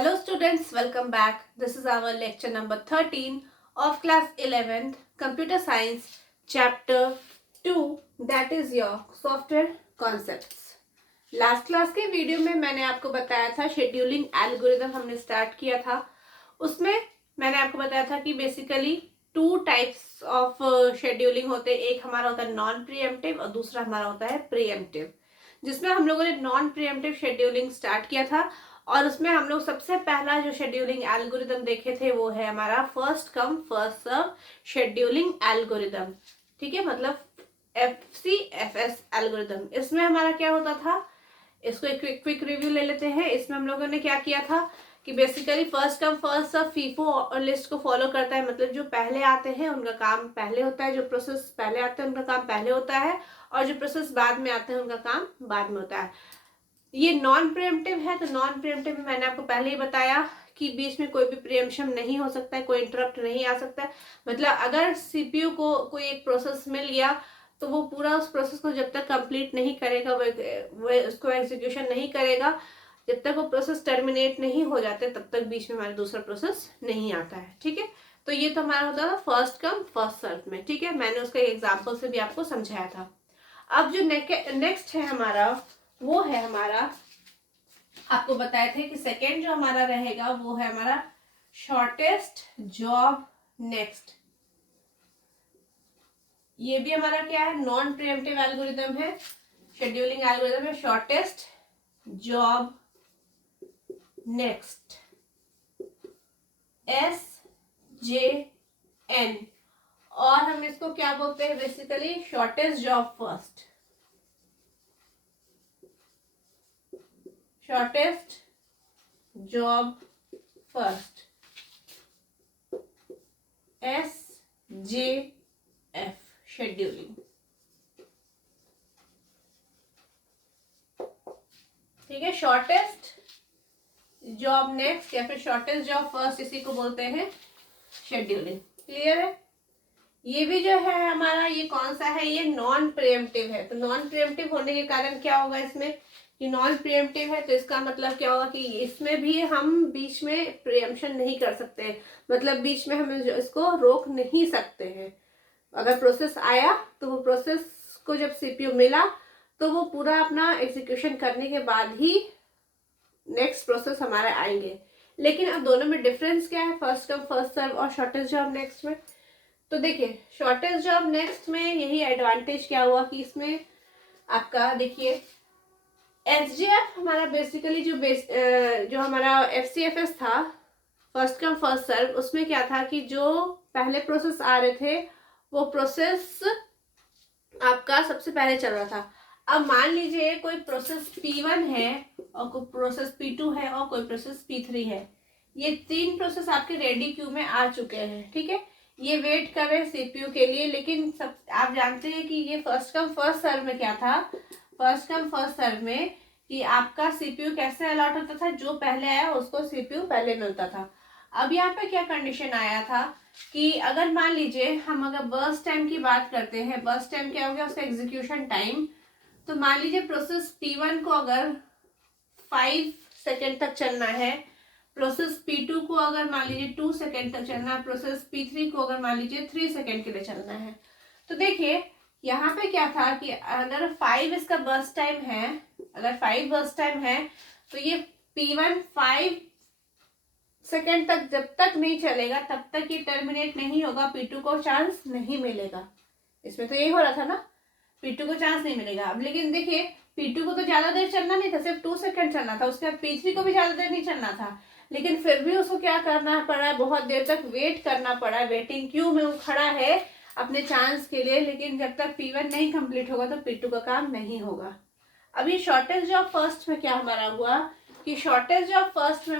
Hello students, welcome back. This is our lecture number 13 of class 11th Computer Science chapter 2, that is your software concepts. Last class के video में मैंने आपको बताया था scheduling algorithm हमने start किया था। उसमें मैंने आपको बताया था कि basically two types of scheduling होते हैं। एक हमारा होता है नॉन प्रीएम्प्टिव और दूसरा हमारा होता है प्रीएम्प्टिव, जिसमें हम लोगों ने नॉन प्रीएम्प्टिव शेड्यूलिंग स्टार्ट किया था। और उसमें हम लोग सबसे पहला जो शेड्यूलिंग एल्गोरिदम देखे थे वो है हमारा first come first serve scheduling algorithm. ठीक है, मतलब FCFS एल्गोरिदम। इसमें हमारा क्या होता था, इसको एक क्विक रिव्यू ले लेते हैं। इसमें हम लोगों ने क्या किया था कि basically first come first serve FIFO list को फॉलो करता है। मतलब जो पहले आते हैं उनका काम पहले होता है, जो प्रोसेस पहले आते हैं उनका काम पहले होता है, और जो प्रोसेस बाद में आते हैं उनका काम बाद में होता है। ये नॉन प्रीएम्प्टिव है, तो नॉन प्रीएम्प्टिव में मैंने आपको पहले ही बताया कि बीच में कोई भी प्रीएम्प्शन नहीं हो सकता है, कोई इंटरप्ट नहीं आ सकता है। मतलब अगर सीपीयू को कोई एक प्रोसेस मिल गया तो वो पूरा उस प्रोसेस को जब तक कंप्लीट नहीं करेगा, वो उसको एग्जीक्यूशन नहीं करेगा, जब तक वो प्रोसेस टर्मिनेट नहीं हो जाते तब तक बीच में हमारा दूसरा प्रोसेस नहीं आता है। ठीक है, तो ये तो हमारा होता था फर्स्ट कम फर्स्ट सर्व में। ठीक है, मैंने उसका एग्जाम्पल से भी आपको समझाया था। अब जो नेक्स्ट है हमारा, वो है हमारा, आपको बताए थे कि सेकेंड जो हमारा रहेगा वो है हमारा शॉर्टेस्ट जॉब नेक्स्ट। ये भी हमारा क्या है, नॉन प्रीएम्प्टिव एल्गोरिदम है, शेड्यूलिंग एल्गोरिदम है, शॉर्टेस्ट जॉब नेक्स्ट SJN। और हम इसको क्या बोलते हैं, basically shortest job first, shortest job first SJF scheduling. ठीक है, शॉर्टेस्ट जॉब नेक्स्ट या फिर शॉर्टेस्ट जॉब फर्स्ट, इसी को बोलते हैं शेड्यूलिंग। क्लियर है? ये भी जो है हमारा, ये कौन सा है, ये नॉन प्रीएम्प्टिव है। तो नॉन प्रीएम्प्टिव होने के कारण क्या होगा इसमें कि नॉन प्रीएम्प्टिव है, तो इसका मतलब क्या होगा कि इसमें भी हम बीच में प्रीएम्प्शन नहीं कर सकते। मतलब बीच में हम इसको रोक नहीं सकते हैं। अगर प्रोसेस आया तो वो प्रोसेस को जब सीपीयू मिला तो वो पूरा अपना एग्जीक्यूशन करने के बाद ही नेक्स्ट प्रोसेस हमारे आएंगे। लेकिन अब दोनों में डिफरेंस क्या है, फर्स्ट कम फर्स्ट सर्व और शॉर्टेस्ट जॉब नेक्स्ट में? तो देखिए, शॉर्टेस्ट जॉब नेक्स्ट में यही एडवांटेज क्या हुआ कि इसमें आपका देखिए एसजीएफ हमारा बेसिकली जो हमारा FCFS था, फर्स्ट कम फर्स्ट सर्व, उसमें क्या था कि जो पहले प्रोसेस आ रहे थे वो प्रोसेस आपका सबसे पहले चल रहा था। अब मान लीजिए कोई प्रोसेस P1 है और कोई प्रोसेस P2 है और कोई प्रोसेस P3 है। ये तीन प्रोसेस आपके रेडी क्यू में आ चुके हैं। ठीक है, ये वेट कर रहे हैं सीपीयू के लिए। लेकिन सब आप जानते हैं कि ये फर्स्ट कम फर्स्ट सर्व में क्या था, फर्स्ट कम फर्स्ट सर्व में कि आपका सीपीयू कैसे अलॉट होता था, जो पहले आया उसको सीपीयू पहले मिलता था। अब यहाँ पे क्या कंडीशन आया था कि अगर मान लीजिए हम अगर बर्स्ट टाइम की बात करते हैं, बर्स्ट टाइम क्या हो गया, उसका एग्जीक्यूशन टाइम। तो मान लीजिए प्रोसेस P1 को अगर 5 सेकेंड तक चलना है, प्रोसेस P2 को अगर मान लीजिए 2 सेकेंड तक चलना है, प्रोसेस P3 को अगर मान लीजिए 3 सेकेंड के लिए चलना है। तो देखिए यहाँ पे क्या था कि अगर 5 इसका बर्स्ट टाइम है, अगर 5 बर्स्ट टाइम है तो ये P1 5 सेकेंड तक जब तक नहीं चलेगा तब तक ये टर्मिनेट नहीं होगा, P2 को चांस नहीं मिलेगा। इसमें तो यही हो रहा था ना, P2 को चांस नहीं मिलेगा। अब लेकिन देखिए P2 को तो ज्यादा देर चलना नहीं था, सिर्फ 2 सेकंड चलना था। उसके बाद P3 को भी ज्यादा देर नहीं चलना था, लेकिन फिर भी उसको क्या करना पड़ा, बहुत देर तक वेट करना पड़ा। वेटिंग क्यू में वो खड़ा है अपने चांस के लिए, लेकिन जब तक P1 नहीं कंप्लीट होगा तो P2 का काम नहीं होगा। अब ये शॉर्टेस्ट जॉब फर्स्ट में क्या हमारा हुआ कि शॉर्टेस्ट जॉब फर्स्ट में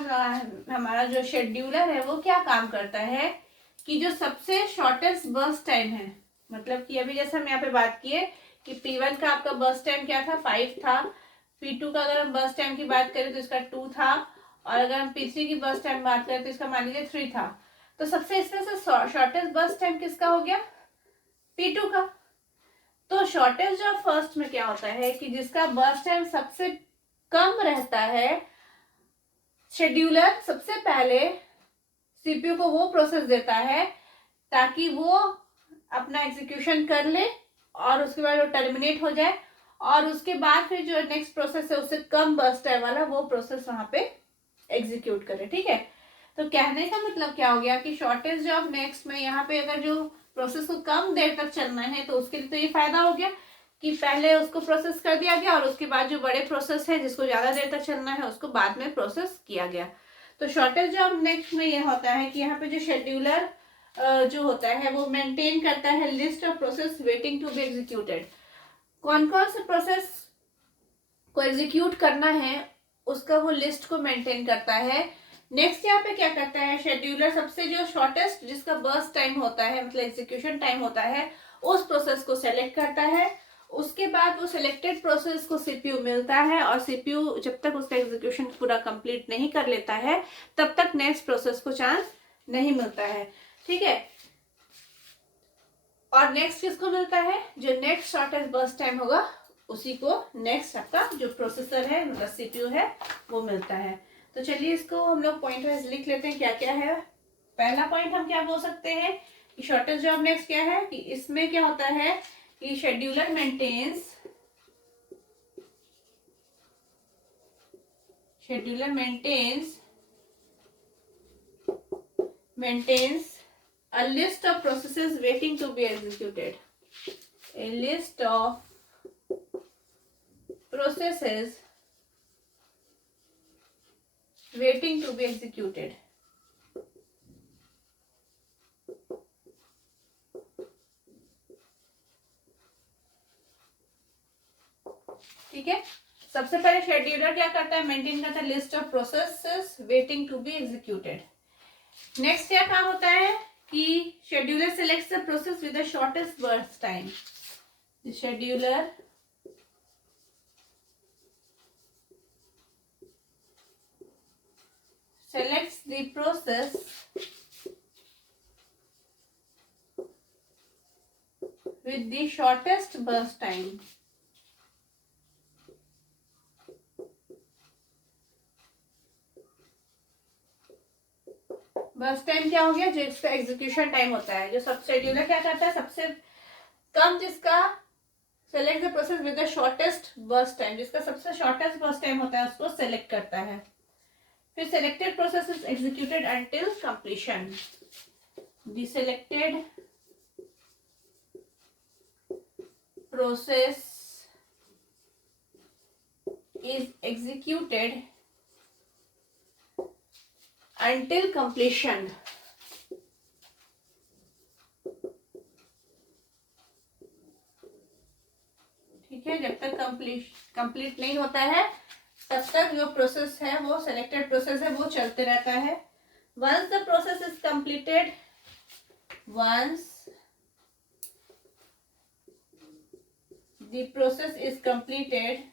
हमारा जो शेड्यूलर है वो क्या काम करता है कि जो सबसे शॉर्टेस्ट बर्स्ट टाइम है, मतलब कि अभी जैसे हम यहाँ पे बात किए कि P1 का आपका बर्स्ट टाइम क्या था, 5 था। P2 का अगर हम बर्स्ट टाइम की बात करें तो इसका 2 था, और अगर हम P3 की बर्स्ट टाइम बात करें तो इसका मान लीजिए 3 था। तो सबसे इसमें से शॉर्टेस्ट बर्स्ट टाइम किसका हो गया, P2 का। तो शॉर्टेस्ट जॉब फर्स्ट में क्या होता है कि जिसका बर्स्ट टाइम सबसे कम रहता है शेड्यूलर सबसे पहले सीपीयू को वो प्रोसेस देता है ताकि वो अपना एग्जीक्यूशन कर ले और उसके बाद वो टर्मिनेट हो जाए, और उसके बाद फिर जो नेक्स्ट प्रोसेस है उससे कम बर्स्ट टाइम वाला वो प्रोसेस वहां पे एग्जीक्यूट करे। ठीक है, तो कहने का मतलब क्या हो गया कि शॉर्टेस्ट जॉब नेक्स्ट में यहाँ पे अगर जो प्रोसेस को कम देर तक चलना है तो उसके लिए तो ये फायदा हो गया कि पहले उसको प्रोसेस कर दिया गया और उसके बाद जो बड़े प्रोसेस है जिसको ज्यादा देर तक चलना है उसको बाद में प्रोसेस किया गया। तो शॉर्टेस्ट जॉब नेक्स्ट में यह होता है कि यहाँ पे जो शेड्यूलर जो होता है वो मेंटेन करता है list of process waiting to be executed. कौन कौन से प्रोसेस को एग्जीक्यूट करना है उसका वो लिस्ट को मेंटेन करता है। नेक्स्ट यहाँ पे क्या करता है शेड्यूलर, सबसे जो शॉर्टेस्ट जिसका बर्स्ट टाइम होता है मतलब एग्जीक्यूशन टाइम होता है उस प्रोसेस को सेलेक्ट करता है। उसके बाद वो सिलेक्टेड प्रोसेस को सीपीयू मिलता है और सीपीयू जब तक उसका एग्जीक्यूशन पूरा कंप्लीट नहीं कर लेता है तब तक नेक्स्ट प्रोसेस को चांस नहीं मिलता है। ठीक है, और नेक्स्ट किसको मिलता है, जो नेक्स्ट शॉर्टेस्ट बर्स्ट टाइम होगा उसी को नेक्स्ट आपका जो प्रोसेसर है मतलब सीपीयू है वो मिलता है। तो चलिए इसको हम लोग पॉइंट वाइज लिख लेते हैं क्या क्या है। पहला पॉइंट हम क्या बोल सकते हैं कि शॉर्टेस्ट जॉब नेक्स्ट क्या है कि इसमें क्या होता है कि scheduler maintains a list of processes waiting to be executed. A list of processes waiting to be executed. ठीक है, सबसे पहले शेड्यूलर क्या करता है, मेंटेन करता है list of processes waiting to be executed. Next क्या काम होता है कि scheduler selects the process with the shortest burst time. The scheduler selects the process with the shortest burst time. Burst time क्या हो गया, जिसका एग्जीक्यूशन टाइम होता है। जो सब शेड्यूलर क्या करता है, सबसे कम जिसका select the process with the shortest burst time, जिसका सबसे शॉर्टेस्ट बर्स्ट टाइम होता है उसको सेलेक्ट करता है। फिर selected process is executed until completion. The selected process is executed until completion। ठीक है, जब तक कंप्लीट नहीं होता है तब तक जो प्रोसेस है वो सेलेक्टेड प्रोसेस है वो चलते रहता है। once the process is completed, once the process is completed,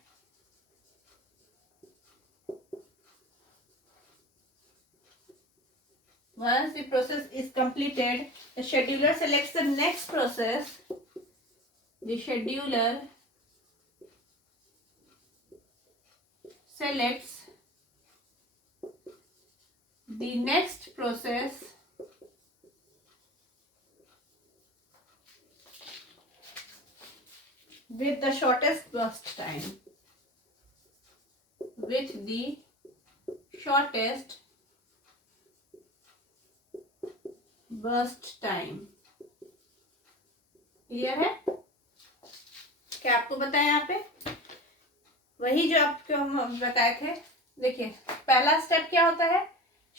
once the process is completed, the scheduler selects the next process. The scheduler selects the next process with the shortest burst time. With the shortest burst time. Clear है? क्या आपको बताया यहाँ पे वही जो आपको हम बताए थे। देखिए पहला स्टेप क्या होता है,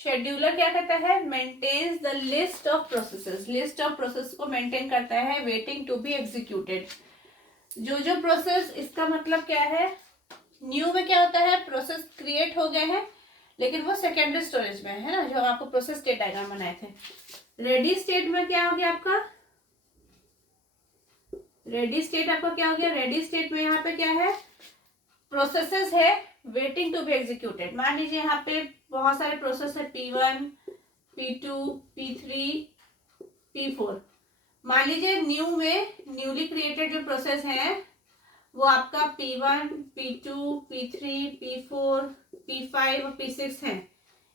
शेड्यूलर क्या करता है, maintains the list of processes. List of process को मेंटेन करता है वेटिंग टू बी एग्जीक्यूटेड। जो प्रोसेस, इसका मतलब क्या है, न्यू में क्या होता है, प्रोसेस क्रिएट हो गए हैं लेकिन वो सेकेंडरी स्टोरेज में है ना, जो आपको प्रोसेस स्टेट डायग्राम बनाए थे। रेडी स्टेट में क्या हो गया आपका, रेडी स्टेट आपका क्या हो गया, रेडी स्टेट में यहाँ पे क्या है, प्रोसेसेस है वेटिंग टू बी एग्जीक्यूटेड। मान लीजिए यहाँ पे बहुत सारे प्रोसेस है P1, P2, P3, P4। मान लीजिए न्यू में न्यूली क्रिएटेड जो प्रोसेस है वो आपका P1, P2, P3, P4, P5 और P6 है।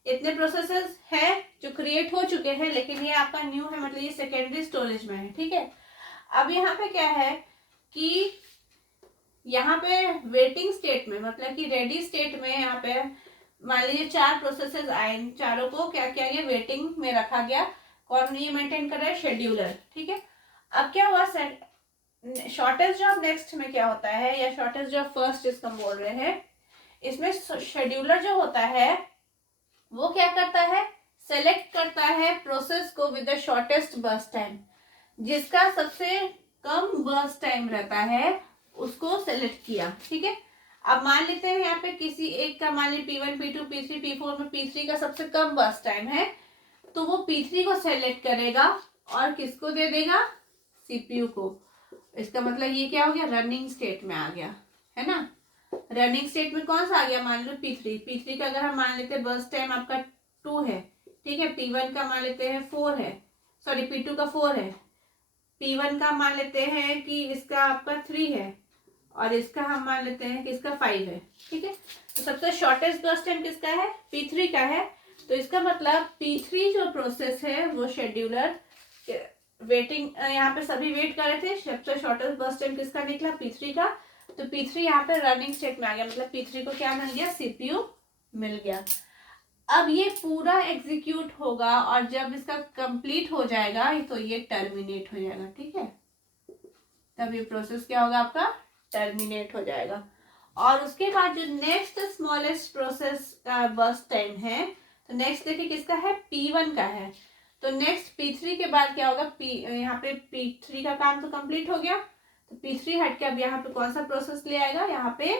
इतने प्रोसेसेस हैं जो क्रिएट हो चुके हैं, लेकिन ये आपका न्यू है, मतलब ये सेकेंडरी स्टोरेज में है, ठीक है। अब यहाँ पे क्या है कि यहाँ पे वेटिंग स्टेट में, मतलब कि रेडी स्टेट में, यहाँ पे मान लीजिए 4 प्रोसेसेस आए, चारों को क्या किया गया, वेटिंग में रखा गया। कौन ये मेंटेन कर रहा है, शेड्यूलर, ठीक है। अब क्या हुआ, शॉर्टेज जॉब नेक्स्ट में क्या होता है, या शॉर्टेज जॉब फर्स्ट जिसको हम बोल रहे हैं, इसमें शेड्यूलर जो होता है वो क्या करता है, सेलेक्ट करता है प्रोसेस को with the shortest burst time. जिसका सबसे कम बर्स्ट टाइम रहता है उसको सेलेक्ट किया, ठीक है। अब मान लेते हैं यहाँ पे किसी एक का, मान लीजिए P1, P2, P3, P4 में P3 का सबसे कम बर्स्ट टाइम है, तो वो P3 को सेलेक्ट करेगा और किसको दे देगा, CPU को। इसका मतलब ये क्या हो गया, रनिंग स्टेट में आ गया, है ना। रनिंग स्टेट में कौन सा आ गया, मान लो P3 का अगर हम मान लेते हैं बर्स्ट टाइम आपका 2 है, ठीक है। P1 का मान लेते हैं 4 है, सॉरी P2 का 4 है, P1 का मान लेते हैं कि इसका आपका 3 है, और इसका हम मान लेते हैं कि इसका 5 है, ठीक है। तो सबसे शॉर्टेस्ट बर्स्ट टाइम किसका है, P3 का है। तो इसका मतलब P3 जो प्रोसेस है वो शेड्यूलर वेटिंग, यहाँ पे सभी वेट कर रहे थे, सबसे शॉर्टेस्ट बर्स्ट टाइम किसका निकला, P3 का। तो P3 यहाँ पे रनिंग स्टेट में आ गया, मतलब P3 को क्या मिल गया, CPU मिल गया। अब ये पूरा एग्जीक्यूट होगा और जब इसका कंप्लीट हो जाएगा तो ये टर्मिनेट हो जाएगा, ठीक है। तब ये प्रोसेस क्या होगा, आपका टर्मिनेट हो जाएगा। और उसके बाद जो नेक्स्ट स्मॉलेस्ट प्रोसेस का बर्स्ट टाइम है, तो नेक्स्ट देखिए किसका है, P1 का है। तो नेक्स्ट P3 के बाद क्या होगा, यहाँ पे P3 का काम तो कंप्लीट हो गया, तो P3 हट के अब यहाँ पे कौन सा प्रोसेस ले आएगा, यहाँ पे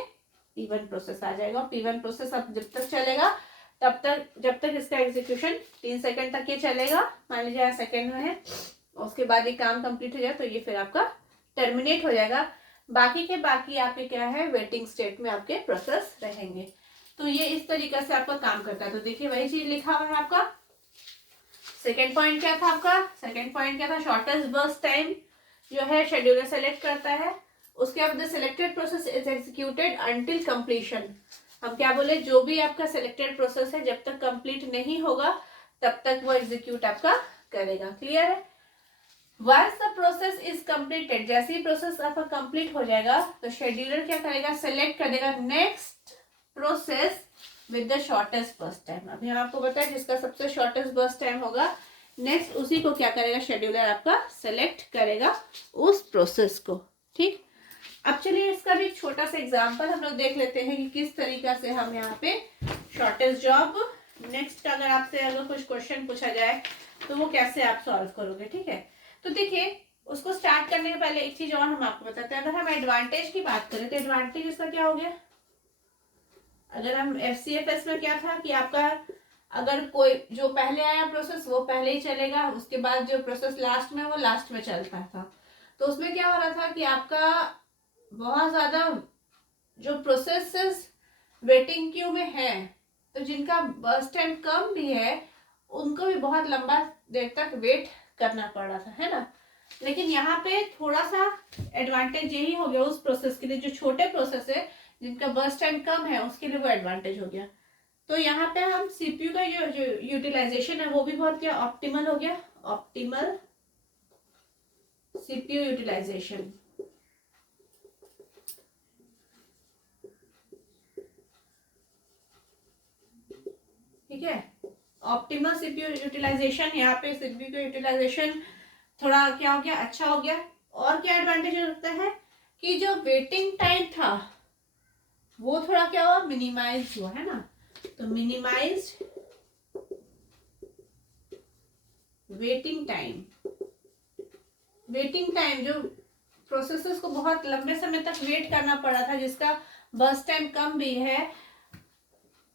P1 प्रोसेस आ जाएगा। P1 प्रोसेस अब जब तक चलेगा तब तक, जब तक इसका एग्जीक्यूशन 3 सेकंड तक ये चलेगा, मान लीजिए सेकंड में है, उसके बाद ये काम कंप्लीट हो जाए तो ये फिर आपका टर्मिनेट हो जाएगा। बाकी के बाकी आपके क्या है, वेटिंग स्टेट में आपके प्रोसेस रहेंगे। तो ये इस तरीके से आपका काम करता है। तो देखिए वही चीज लिखा हुआ है आपका। सेकेंड पॉइंट क्या था आपका, सेकेंड पॉइंट क्या था, शॉर्टेस्ट बर्स्ट टाइम जो है शेड्यूलर सेलेक्ट करता है। उसके बाद the selected process is executed until completion. हम क्या बोले, जो भी आपका सिलेक्टेड प्रोसेस है जब तक कंप्लीट नहीं होगा तब तक वो एग्जीक्यूट आपका करेगा। क्लियर है। Once the process is completed, जैसे ही प्रोसेस आपका कंप्लीट हो जाएगा तो शेड्यूलर क्या करेगा, सेलेक्ट कर देगा next process with the shortest burst time. अभी हम आपको बताया जिसका सबसे शॉर्टेस्ट बर्स्ट टाइम होगा नेक्स्ट, उसी को क्या करेगा, शेड्यूलर आपका सेलेक्ट करेगा उस प्रोसेस को, ठीक। अब चलिए इसका भी छोटा सा एग्जांपल हम लोग देख लेते हैं कि किस तरीका से हम यहाँ पे शॉर्टेस्ट जॉब नेक्स्ट अगर आपसे अगर कुछ क्वेश्चन पूछा जाए तो वो कैसे आप सॉल्व करोगे, ठीक है। तो देखिए उसको स्टार्ट करने के पहले एक चीज और हम आपको बताते हैं। अगर हम एडवांटेज की बात करें तो एडवांटेज इसका क्या हो गया, अगर हम FCFS में क्या था कि आपका अगर कोई जो पहले आया प्रोसेस वो पहले ही चलेगा, उसके बाद जो प्रोसेस लास्ट में वो लास्ट में चलता था। तो उसमें क्या हो रहा था कि आपका बहुत ज्यादा जो प्रोसेसेस वेटिंग क्यू में है, तो जिनका बर्स्ट टाइम कम भी है उनको भी बहुत लंबा देर तक वेट करना पड़ रहा था, है ना। लेकिन यहाँ पे थोड़ा सा एडवांटेज यही हो गया उस प्रोसेस के लिए, जो छोटे प्रोसेस है जिनका बर्स्ट टाइम कम है उसके लिए वो एडवांटेज हो गया। तो यहाँ पे हम CPU का जो यूटिलाइजेशन है वो भी बहुत क्या ऑप्टिमल हो गया, ऑप्टिमल CPU यूटिलाइजेशन, ठीक है। ऑप्टिमल CPU यूटिलाइजेशन, यहाँ पे CPU का यूटिलाइजेशन थोड़ा क्या हो गया, अच्छा हो गया। और क्या एडवांटेज हो सकता है कि जो वेटिंग टाइम था वो थोड़ा क्या हुआ, मिनिमाइज हुआ, है ना। तो minimize waiting time, waiting time जो प्रोसेसेस को बहुत लंबे समय तक वेट करना पड़ा था जिसका बर्स्ट टाइम कम भी है,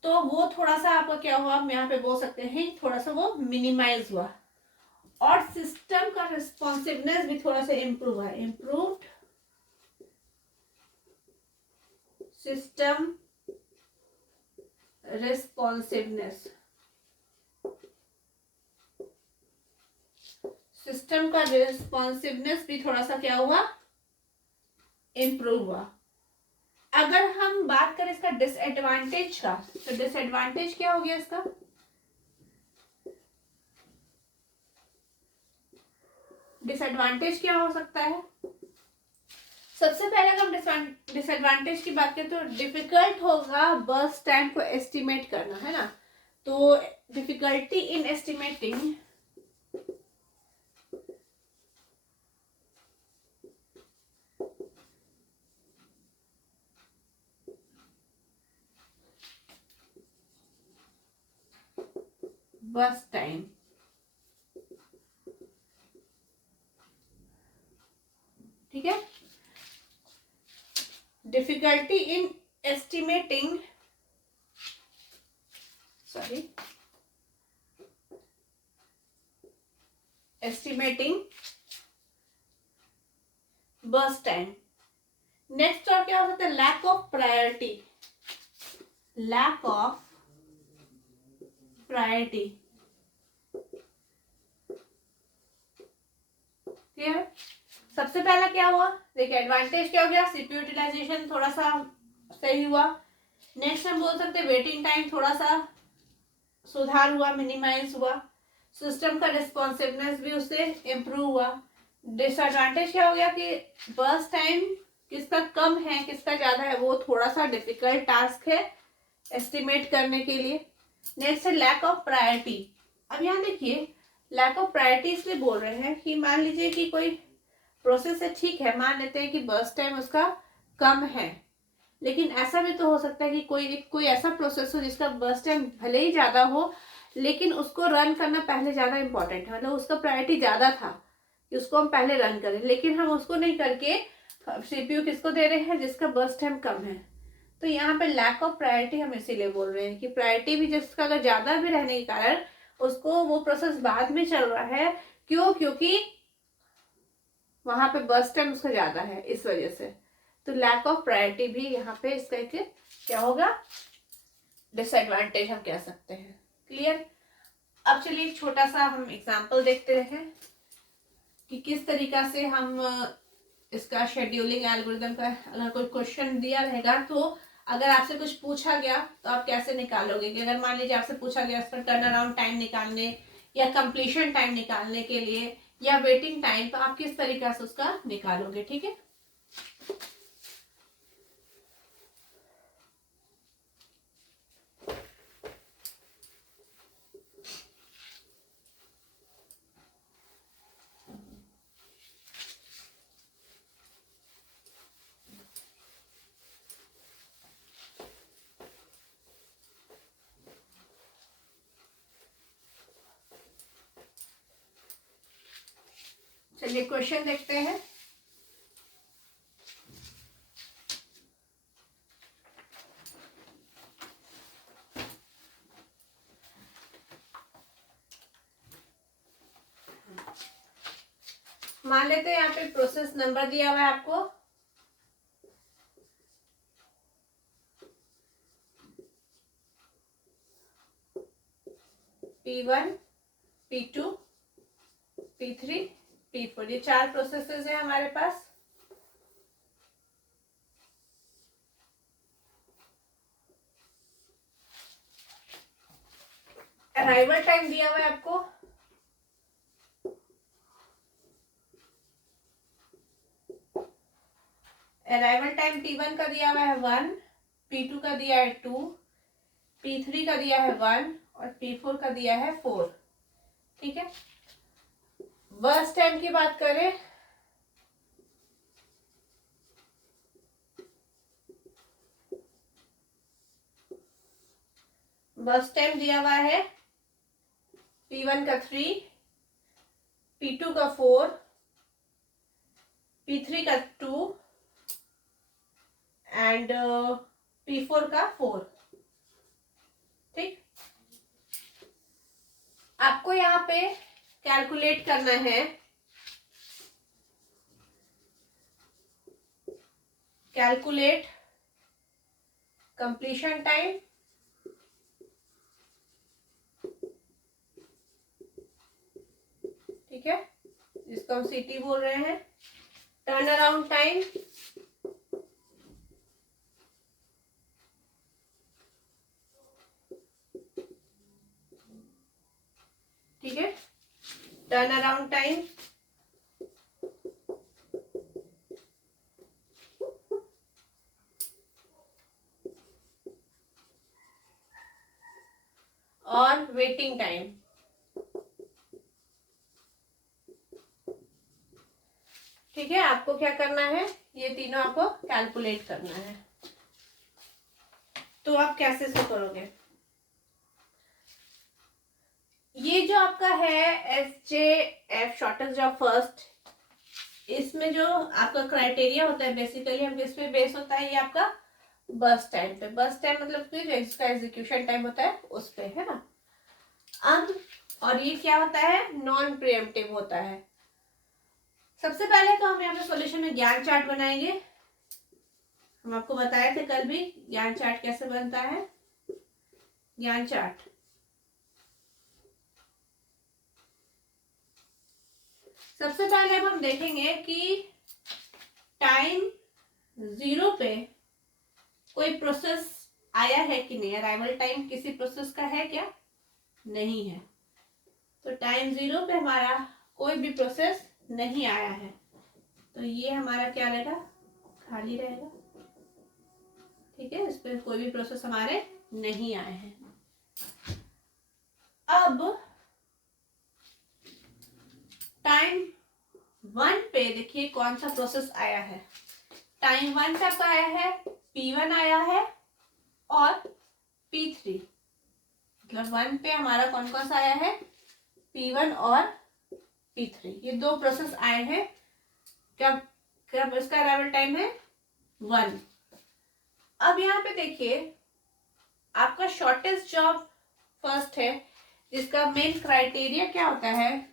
तो वो थोड़ा सा आपका क्या हुआ, हम यहाँ पे बोल सकते हैं थोड़ा सा वो मिनिमाइज हुआ। और सिस्टम का रिस्पॉन्सिवनेस भी थोड़ा सा इम्प्रूव हुआ, इम्प्रूव्ड सिस्टम रिस्पॉन्सिवनेस, सिस्टम का रिस्पॉन्सिवनेस भी थोड़ा सा क्या हुआ, इम्प्रूव हुआ। अगर हम बात करें इसका डिसएडवांटेज का, तो डिसएडवांटेज क्या हो गया इसका, डिसएडवांटेज क्या हो सकता है? सबसे पहले अगर हम डिसएडवांटेज की बात करें तो डिफिकल्ट होगा बर्स्ट टाइम को एस्टिमेट करना, है ना। तो difficulty in estimating burst time, ठीक है। Difficulty in estimating burst time. Next और क्या हो सकता है? Lack of priority, lack of priority, clear. सबसे पहला क्या हुआ, देखिए एडवांटेज क्या हो गया, सीपीयू यूटिलाइजेशन थोड़ा सा सही हुआ। नेक्स्ट हम बोल सकते हैं वेटिंग टाइम थोड़ा सा सुधार हुआ, मिनिमाइज हुआ। सिस्टम का रिस्पॉन्सिवनेस भी उससे इम्प्रूव हुआ। डिसएडवांटेज क्या हो गया कि बर्स्ट टाइम किसका कम है किसका ज्यादा है वो थोड़ा सा डिफिकल्ट टास्क है एस्टिमेट करने के लिए। नेक्स्ट है लैक ऑफ प्रायोरिटी। अब यहाँ देखिए लैक ऑफ प्रायोरिटी इसलिए बोल रहे हैं कि मान लीजिए कि कोई प्रोसेस है, ठीक है, मान लेते हैं कि बर्स्ट टाइम उसका कम है, लेकिन ऐसा भी तो हो सकता है कि कोई ऐसा प्रोसेस हो जिसका बर्स्ट टाइम भले ही ज्यादा हो लेकिन उसको रन करना पहले ज्यादा इंपॉर्टेंट है, मतलब उसका प्रायोरिटी ज्यादा था कि उसको हम पहले रन करें, लेकिन हम उसको नहीं करके सीपीयू किसको दे रहे हैं जिसका बर्स्ट टाइम कम है। तो यहाँ पे लैक ऑफ प्रायोरिटी हम इसीलिए बोल रहे हैं कि प्रायोरिटी भी जिसका अगर ज्यादा भी रहने के कारण उसको वो प्रोसेस बाद में चल रहा है, क्यों? क्योंकि वहां पे बर्स्ट टाइम उसका ज्यादा है, इस वजह से। तो लैक ऑफ प्रायोरिटी भी यहाँ पे इसका एक क्या होगा, डिसएडवांटेज हम कह सकते हैं। क्लियर। अब चलिए एक छोटा सा हम एग्जांपल देखते हैं कि किस तरीका से हम इसका शेड्यूलिंग एल्गोरिथम का अगर कोई क्वेश्चन दिया रहेगा तो अगर आपसे कुछ पूछा गया तो आप कैसे निकालोगे। कि अगर मान लीजिए आपसे पूछा गया इसका टर्न अराउंड टाइम निकालने या कंप्लीशन टाइम निकालने के लिए या वेटिंग टाइम, तो आप किस तरीका से उसका निकालोगे, ठीक है। चलिए क्वेश्चन देखते हैं। मान लेते हैं यहाँ पे प्रोसेस नंबर दिया हुआ है आपको, P1, P2, P3, P4, ये 4 प्रोसेसेस है हमारे पास। अराइवल टाइम दिया हुआ है आपको अराइवल टाइम P1 का दिया हुआ है 1, P2 का दिया है 2, P3 का दिया है 1 और P4 का दिया है 4, ठीक है। बर्स्ट टाइम की बात करें बर्स्ट टाइम दिया हुआ है P1 का 3, P2 का 4, P3 का 2 एंड P4 का 4, ठीक। आपको यहाँ पे कैलकुलेट करना है कैलकुलेट कंप्लीशन टाइम, ठीक है, जिसको हम सीटी बोल रहे हैं। टर्न अराउंड टाइम, ठीक है, टर्न अराउंड टाइम और वेटिंग टाइम। ठीक है, आपको क्या करना है, ये तीनों आपको कैलकुलेट करना है। तो आप कैसे से करोगे? ये जो आपका है SJF शॉर्टेस्ट जॉब फर्स्ट, इसमें जो आपका क्राइटेरिया होता है बेसिकली हम किस पे बेस होता है, ये आपका बस टाइम पे। बस टाइम मतलब कि जो इसका एग्जीक्यूशन टाइम होता है उस पे, है ना। अब और ये क्या होता है, नॉन प्रिएम्प्टिव होता है। सबसे पहले तो हम यहाँ पे सॉल्यूशन में ज्ञान चार्ट बनाएंगे। हम आपको बताए थे कल भी ज्ञान चार्ट कैसे बनता है। ज्ञान चार्ट सबसे पहले हम देखेंगे कि टाइम 0 पे कोई प्रोसेस आया है कि नहीं। अराइवल टाइम किसी प्रोसेस का है क्या? नहीं है। तो टाइम 0 पे हमारा कोई भी प्रोसेस नहीं आया है, तो ये हमारा क्या रहेगा, खाली रहेगा। ठीक है, इस पे कोई भी प्रोसेस हमारे नहीं आए हैं। अब टाइम 1 पे देखिए कौन सा प्रोसेस आया है। टाइम 1 पे आपका आया है P1 आया है और P3। मतलब 1 पे हमारा कौन कौन सा आया है, P1 और P3, ये दो प्रोसेस आए हैं। कब कब इसका अराइवल टाइम है 1। अब यहाँ पे देखिए आपका शॉर्टेस्ट जॉब फर्स्ट है, जिसका मेन क्राइटेरिया क्या होता है,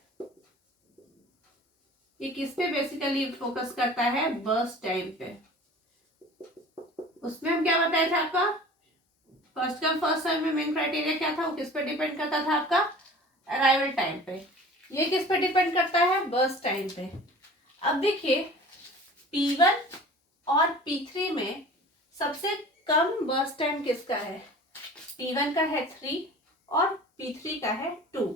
ये किस पे बेसिकली फोकस करता है, बर्स्ट टाइम पे। उसमें हम क्या बताया था आपका, फर्स्ट कम फर्स्ट सर्व में मेन क्राइटेरिया क्या था, वो किस पे डिपेंड करता था, आपका अराइवल टाइम पे। ये किस पे डिपेंड करता है, बर्स्ट टाइम पे। अब देखिए P1 और P3 में सबसे कम बर्स्ट टाइम किसका है, P1 का है 3 और P3 का है 2।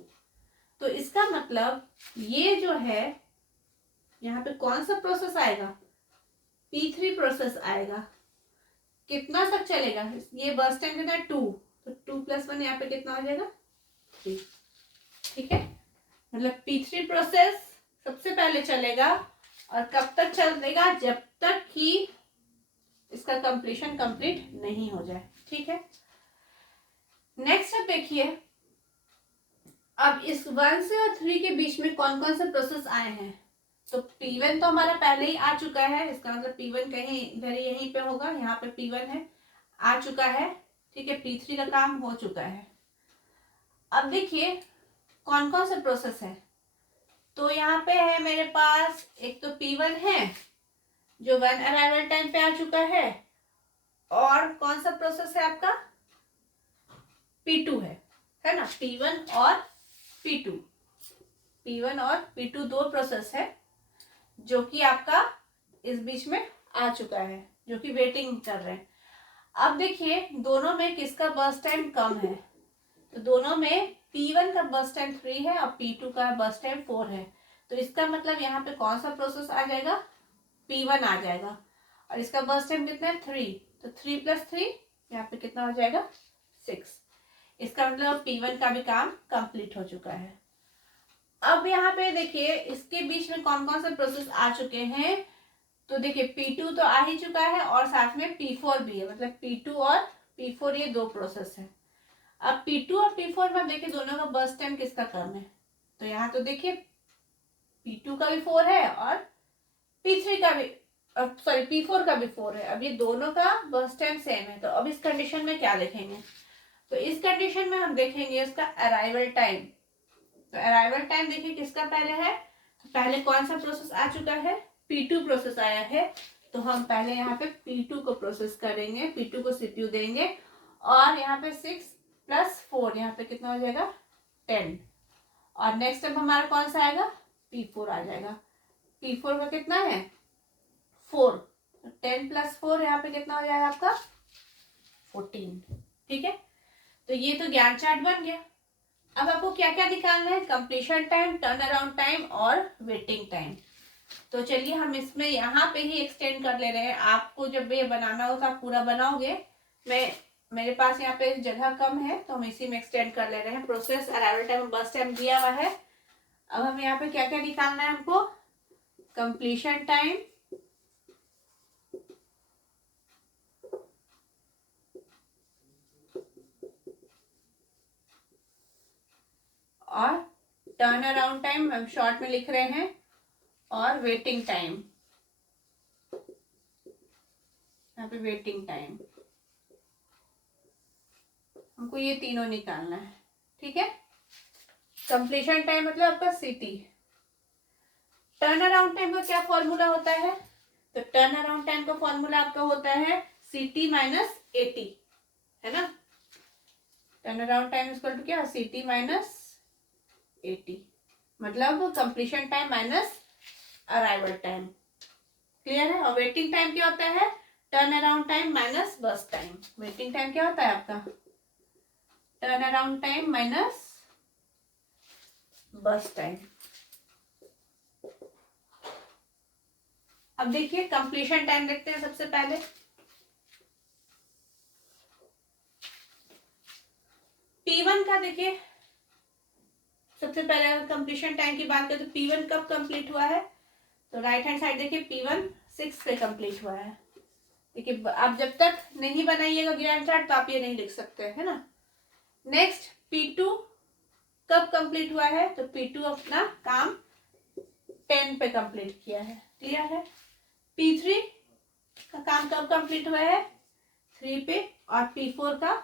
तो इसका मतलब ये जो है यहाँ पे कौन सा प्रोसेस आएगा, P3 प्रोसेस आएगा। कितना तक चलेगा, ये बर्स्ट टाइम कितना है 2, तो 2 + 1 यहाँ पे कितना हो जाएगा 3। ठीक है, मतलब P3 प्रोसेस सबसे पहले चलेगा और कब तक चलेगा, जब तक कि इसका कंप्लीशन कंप्लीट नहीं हो जाए। ठीक है, नेक्स्ट अब देखिए, अब इस 1 से और 3 के बीच में कौन कौन से प्रोसेस आए हैं। तो P1 तो हमारा पहले ही आ चुका है, इसका मतलब P1 कहीं इधर यहीं पे होगा, यहाँ पे P1 है, आ चुका है। ठीक है, P3 का काम हो चुका है। अब देखिए कौन कौन से प्रोसेस है, तो यहाँ पे है मेरे पास एक तो P1 है जो 1 अराइवल टाइम पे आ चुका है, और कौन सा प्रोसेस है आपका P2 है ना। P1 और P2, P1 और P2 दो प्रोसेस है जो कि आपका इस बीच में आ चुका है, जो कि वेटिंग कर रहे हैं। अब देखिए दोनों में किसका बर्स्ट टाइम कम है, तो दोनों में P1 का बर्स्ट टाइम 3 है और P2 का बर्स्ट टाइम 4 है। तो इसका मतलब यहाँ पे कौन सा प्रोसेस आ जाएगा, P1 आ जाएगा, और इसका बर्स्ट टाइम कितना है 3, तो 3 + 3 यहाँ पे कितना हो जाएगा 6। इसका मतलब P1 का भी काम कंप्लीट हो चुका है। अब यहाँ पे देखिए इसके बीच में कौन कौन से प्रोसेस आ चुके हैं, तो देखिए P2 तो आ ही चुका है और साथ में P4 भी है, मतलब P2 और P4 ये दो प्रोसेस है। अब P2 और P4 में देखिए दोनों का बर्स्ट टाइम किसका कम है, तो यहाँ तो देखिए P2 का भी 4 है और P3 का भी, सॉरी P4 का भी 4 है। अब ये दोनों का बर्स्ट टाइम सेम है, तो अब इस कंडीशन में क्या लिखेंगे, तो इस कंडीशन में हम देखेंगे इसका अराइवल टाइम। तो अराइवल टाइम देखिए किसका पहले है, तो पहले कौन सा प्रोसेस आ चुका है, P2 प्रोसेस आया है, तो हम पहले यहाँ पे P2 को प्रोसेस करेंगे, P2 को CPU देंगे, और यहाँ पे 6 + 4 यहाँ पे कितना हो जाएगा 10। और नेक्स्ट अब हमारा कौन सा आएगा, P4 आ जाएगा। P4 का कितना है 4, तो 10 + 4 यहाँ पे कितना हो जाएगा आपका 14। ठीक है, तो ये तो ज्ञान चार्ट बन गया। अब आपको क्या क्या निकालना है, completion time, turn around time और वेटिंग टाइम। तो चलिए हम इसमें यहाँ पे ही एक्सटेंड कर ले रहे हैं। आपको जब ये बनाना हो तो आप पूरा बनाओगे, मैं मेरे पास यहाँ पे जगह कम है तो हम इसी में एक्सटेंड कर ले रहे हैं। प्रोसेस, अराइवल टाइम, बस टाइम दिया हुआ है। अब हम यहाँ पे क्या क्या निकालना है हमको, कंप्लीशन टाइम और टर्न अराउंड टाइम हम शॉर्ट में लिख रहे हैं, और वेटिंग टाइम, यहाँ पे वेटिंग टाइम हमको ये तीनों निकालना है। ठीक है, कंप्लीशन टाइम मतलब आपका सीटी। टर्न अराउंड टाइम का क्या फॉर्मूला होता है, तो टर्न अराउंड टाइम का फॉर्मूला आपका होता है सीटी माइनस एटी, है ना। Turn around time equal to क्या, सीटी माइनस एटी, मतलब completion time minus arrival time. Clear है। और वेटिंग टाइम क्या होता है, turn around time minus burst time. Waiting time क्या होता है आपका, turn around time minus burst time. अब देखिए कंप्लीशन टाइम देखते हैं सबसे पहले। P1 का देखिए, सबसे पहले अगर कंप्लीशन टाइम की बात करें तो P1 कब कंप्लीट हुआ है, तो राइट हैंड साइड देखिए P1 6 पे कंप्लीट हुआ है। देखिए आप जब तक नहीं बनाइएगा ग्रैंड चार्ट तो आप ये नहीं लिख सकते, है ना। नेक्स्ट P2 कब कंप्लीट हुआ है, तो P2 अपना काम 10 पे कंप्लीट किया है। क्लियर है। P3 का काम कब कंप्लीट हुआ है, 3 पे, और P4 का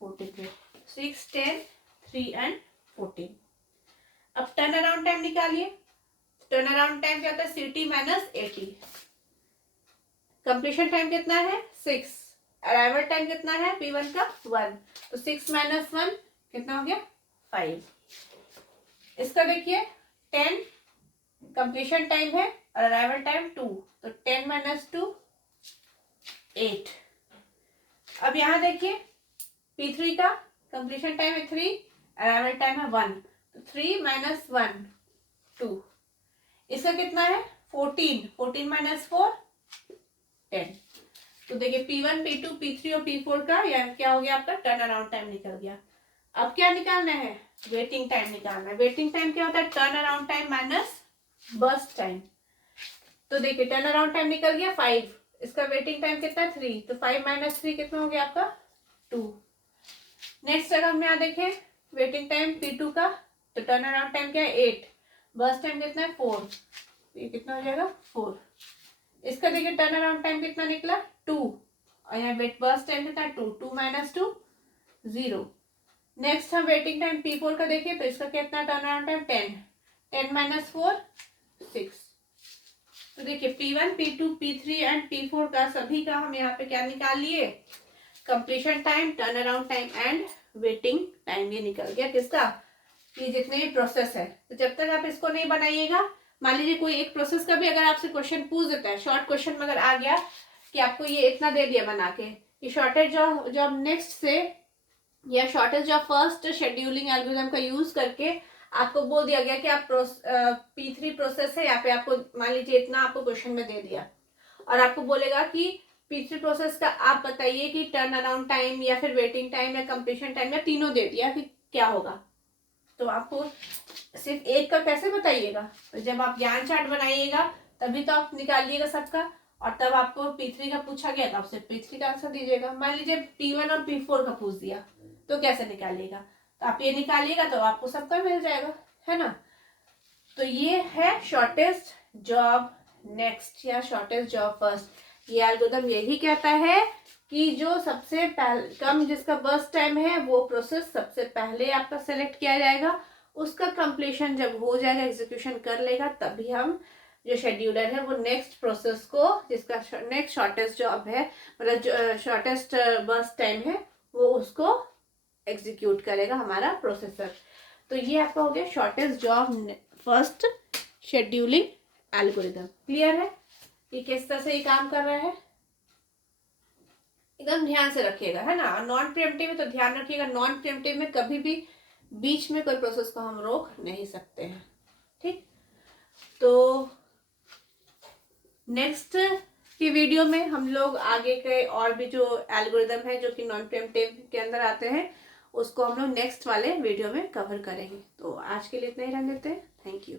14 पे। 6, 10, 3 एंड 14। अब टर्न अराउंड टाइम निकालिए। टर्न अराउंड टाइम क्या होता है, CT minus eighty. Completion time कितना है 6, अराइवल टाइम कितना है P1 का 1, तो 6 माइनस 1 कितना हो गया 5। इसका देखिए 10 कंप्लीशन टाइम है और अराइवल टाइम 2, तो 10 माइनस 2 8। अब यहाँ देखिए P3 का कंप्लीशन टाइम है 3, अराइवल टाइम है 1, तो 3 माइनस 1 2। इसका कितना है 14, 14 माइनस 4 10। तो देखिए P1, P2, P3 और P4 का यह क्या हो गया, आपका टर्न अराउंड टाइम निकल गया। अब क्या निकालना है, वेटिंग टाइम निकालना है। वेटिंग टाइम क्या होता है, turn around time minus burst time. तो देखिए टर्न अराउंड टाइम निकल गया 5, इसका वेटिंग टाइम कितना है 3, तो 5 माइनस 3 कितना हो गया आपका 2। नेक्स्ट अगर हम यहाँ देखें वेटिंग टाइम P2 का, तो टर्न अराउंड टाइम क्या है 8, बर्स्ट टाइम कितना है 4, ये कितना हो जाएगा 4। इसका देखिए टर्न अराउंड टाइम कितना निकला 2, और यहाँ वेट बर्स्ट टाइम कितना 2, 2 माइनस 2 0। नेक्स्ट हम वेटिंग टाइम P4 का देखिए, तो इसका कितना टर्न अराउंड टाइम 10, 10 माइनस 4 6। तो देखिए P1, P2, P3 and P4 का सभी का हम यहाँ पे क्या निकाल लिए, completion time, turn around time and waiting time. ये निकल गया किसका, ये जितने भी प्रोसेस है। तो जब तक आप इसको नहीं बनाइएगा, मान लीजिए कोई एक प्रोसेस का भी अगर आपसे क्वेश्चन पूछ देता है, शॉर्ट क्वेश्चन में अगर आ गया कि आपको ये इतना दे दिया बना के कि शॉर्टेज जॉब नेक्स्ट से या shortage job first scheduling algorithm का यूज करके आपको बोल दिया गया कि आप P3 प्रोसेस है, यहाँ पे आपको मान लीजिए इतना आपको क्वेश्चन में दे दिया, और आपको बोलेगा कि P3 प्रोसेस का आप बताइए कि टर्न अराउंड टाइम या फिर वेटिंग टाइम या कंप्लीशन टाइम या तीनों दे दिया कि क्या होगा, तो आपको सिर्फ एक का कैसे बताइएगा। तो जब आप ज्ञान चार्ट बनाइएगा तभी तो आप निकालिएगा सबका, और तब आपको P3 का पूछा गया तो आप सिर्फ P3 का आंसर दीजिएगा। मान लीजिए P1 और P4 का पूछ दिया तो कैसे निकालिएगा, तो आप ये निकालिएगा तो आपको सबका मिल जाएगा, है ना। तो ये है शॉर्टेस्ट जॉब नेक्स्ट या शॉर्टेस्ट जॉब फर्स्ट। ये एल्गोरिथम यही कहता है कि जो सबसे कम जिसका बर्स्ट टाइम है वो प्रोसेस सबसे पहले आपका सेलेक्ट किया जाएगा, उसका कंप्लीशन जब हो जाएगा, एग्जीक्यूशन कर लेगा, तभी हम जो शेड्यूलर है वो नेक्स्ट प्रोसेस को, जिसका नेक्स्ट शॉर्टेस्ट जॉब है मतलब शॉर्टेस्ट बर्स्ट टाइम है, वो उसको एग्जीक्यूट करेगा हमारा प्रोसेसर। तो ये आपका हो गया shortest job first scheduling algorithm. Clear है कि किस तरह से ये काम कर रहा है, एकदम ध्यान से रखिएगा, है ना। नॉन प्रिएम्प्टिव में तो ध्यान रखिएगा, नॉन प्रिएम्प्टिव में कभी भी बीच में कोई प्रोसेस को हम रोक नहीं सकते हैं। ठीक, तो नेक्स्ट कि वीडियो में हम लोग आगे के और भी जो एल्गोरिदम है जो कि नॉन प्रीएम्प्टिव के अंदर आते हैं उसको हम लोग नेक्स्ट वाले वीडियो में कवर करेंगे। तो आज के लिए इतना ही रहने देते हैं। Thank you.